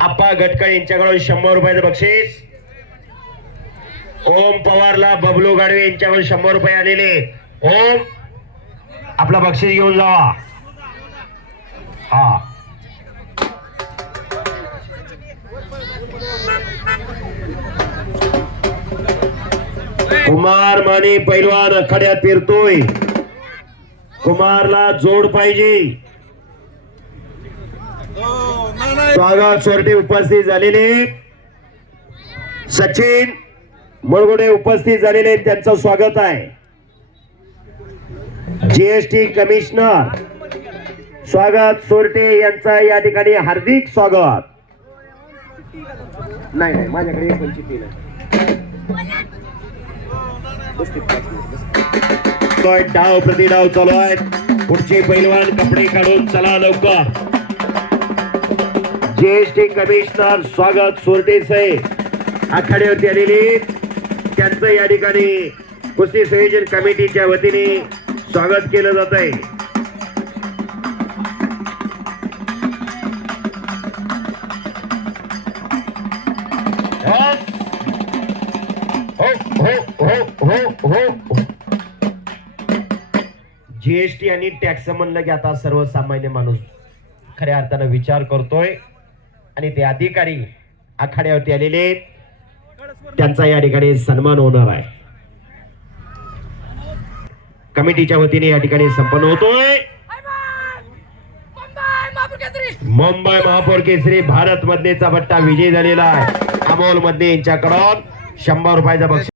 आप्पा गटकळ यांच्याकडून शंभर रुपयाचं बक्षीस. ओम पवारला बबलू गाडवे यांच्याकडून शंभर रुपये आलेले. ओम आपला बक्षीस घेऊन जावा. हा. कुमार माने पैलवान अखाड्यात फिरतोय कुमारला जोड पाहिजे. स्वागत सोरटे उपस्थित झालेले. सचिन मुळगुडे उपस्थित झालेले त्यांचं स्वागत आहे. जीएसटी कमिशनर स्वागत सोरटे यांचा या ठिकाणी हार्दिक स्वागत. नाही नाही माझ्याकडे एक नाही डाव प्रतिडाव चालू आहे पुढचे पैलवान कपडे काढून चला लवकर. जीएसटी कमिशनर स्वागत सोरटे साहेब. आखाड्यावरती आलेले त्यांचं या ठिकाणी कुस्ती संयोजन कमिटीच्या वतीने स्वागत केलं जात आहे. हो? हो हो हो हो जीएसटी आणि टॅक्स म्हणलं की आता सर्वसामान्य माणूस खऱ्या अर्थानं विचार करतोय. आणि ते अधिकारी आखाड्यावरती आलेले त्यांचा या ठिकाणी सन्मान होणार आहे. कमिटीच्या वतीने या ठिकाणी संपन्न होतोय. मुंबई महापौर केसरी भारत मधनेचा पट्टा विजय झालेला आहे. अमोलमध्ये यांच्याकडून शंभर रुपयाचा बक्षीस